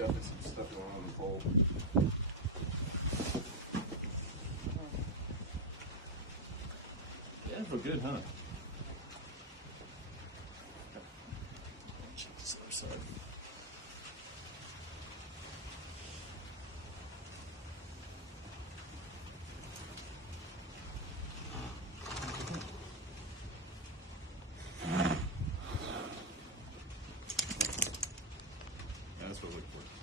definitely some stuff going on in the pole. Yeah, for good, huh? Check this other side. That's what I look for.